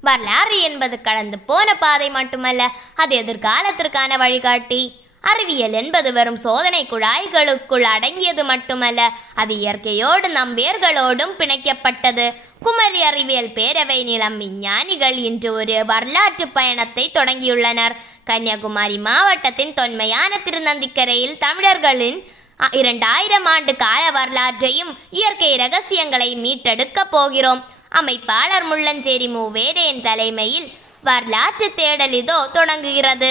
வரலாறு என்பது கடந்து போன பாதை மட்டுமல்ல அது எதிர்காலத்திற்கான வழிகாட்டி. அறிவியல் என்பது வெறும் சோதனை குழாய்களுக்குள் அடங்கியது மட்டுமல்ல அது இயற்கையோடு நம் வேர்களோடும் பிணைக்கப்பட்டது. குமரி அறிவியல் பேரவை நிலம் விஞ்ஞானிகள் இன்று ஒரு வரலாற்று பயணத்தை தொடங்கியுள்ளனர். கன்னியாகுமரி மாவட்டத்தின் தொன்மையான திருநந்திக்கரையில் தமிழர்களின் இரண்டாயிரம் ஆண்டு கால வரலாற்றையும் இயற்கை ரகசியங்களை மீட்டெடுக்கப் போகிறோம். அமைப்பாளர் முள்ளஞ்சேரி மு வேடையன் தலைமையில் வரலாற்று தேடல் இதோ தொடங்குகிறது.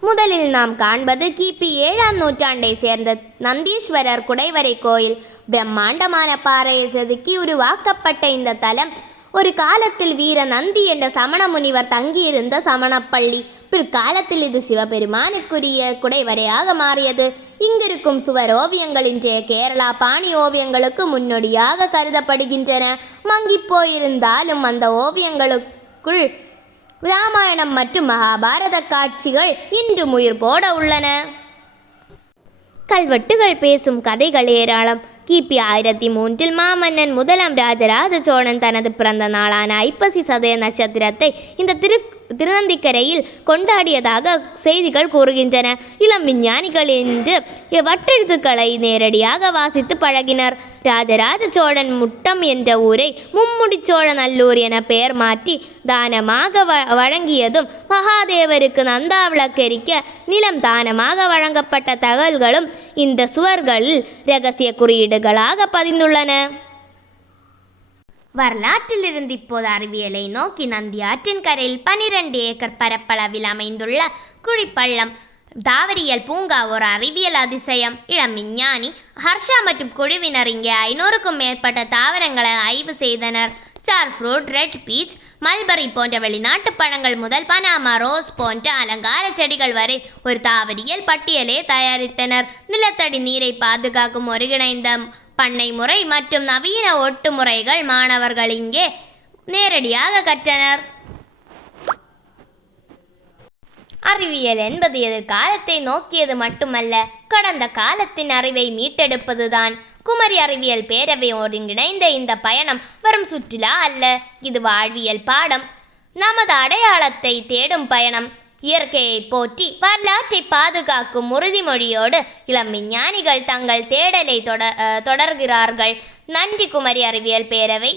முதலில் நாம் காண்பது கிபி ஏழாம் நூற்றாண்டை சேர்ந்த நந்தீஸ்வரர் குடைவரை கோயில். பிரம்மாண்டமான பாறையை செதுக்கி உருவாக்கப்பட்ட இந்த தலம் ஒரு காலத்தில் வீர நந்தி என்ற சமண முனிவர் தங்கியிருந்த சமணப்பள்ளி. பிற்காலத்தில் இது சிவபெருமானுக்குரிய குடைவரையாக மாறியது. இங்கிருக்கும் சுவர் ஓவியங்கள் இன்றைய கேரளா பாணி ஓவியங்களுக்கு முன்னோடியாக கருதப்படுகின்றன. மங்கிப் போயிருந்தாலும் அந்த ஓவியங்களுக்குள் ராமாயணம் மற்றும் மகாபாரத காட்சிகள் இன்றும் உயிர் போட உள்ளன. கல்வெட்டுகள் பேசும் கதைகள் ஏராளம். கிபி ஆயிரத்தி மூன்றில் மாமன்னன் முதலாம் ராஜராஜ சோழன் தனது பிறந்த நாளான ஐப்பசி சதய நட்சத்திரத்தை இந்த திரு திருநந்திக்கரையில் கொண்டாடியதாக செய்திகள் கூறுகின்றன. இளம் விஞ்ஞானிகள் என்று வட்டெழுத்துக்களை நேரடியாக வாசித்து பழகினர். ராஜராஜ சோழன் முட்டம் என்ற ஊரை மும்முடி சோழநல்லூர் என பெயர் மாற்றி தானமாக வ வழங்கியதும் மகாதேவருக்கு நந்தா விளக்கெரிக்க நிலம் தானமாக வழங்கப்பட்ட தகவல்களும் இந்த சுவர்களில் ரகசிய குறியீடுகளாக பதிந்துள்ளன. வரலாற்றிலிருந்து இப்போது அறிவியலை நோக்கி நந்தி ஆற்றின் கரையில் பனிரெண்டு ஏக்கர் பரப்பளவில் அமைந்துள்ள குழிப்பள்ளம் தாவரியல் பூங்கா ஒரு அறிவியல் அதிசயம். இளம் விஞ்ஞானி ஹர்ஷா மற்றும் குழுவினர் இங்கே ஐநூறுக்கும் மேற்பட்ட தாவரங்களை ஆய்வு செய்தனர். Star fruit red peach mulberry போன்ற வெளிநாட்டு பழங்கள் முதல் பனாமா ரோஸ் போன்ற அலங்கார செடிகள் வரை ஒரு தாவரியல் பட்டியலே தயாரித்தனர். நிலத்தடி நீரை பாதுகாக்கும் ஒருங்கிணைந்த பண்ணை முறை மற்றும் நவீன ஒட்டு முறைகள் மாணவர்கள் இங்கே நேரடியாக கற்றனர். அறிவியல் என்பது எதிர்காலத்தை நோக்கியது மட்டுமல்ல கடந்த காலத்தின் அறிவை மீட்டெடுப்பதுதான். குமரி அறிவியல் பேரவை ஒருங்கிணைந்த இந்த பயணம் வரும் சுற்றுலா அல்ல இது வாழ்வியல் பாடம். நமது அடையாளத்தை தேடும் பயணம். இயற்கையை போற்றி வரலாற்றை பாதுகாக்கும் உறுதிமொழியோடு இளம் விஞ்ஞானிகள் தங்கள் தேடலை தொட அஹ், தொடர்கிறார்கள். நன்றி குமரி அறிவியல் பேரவை.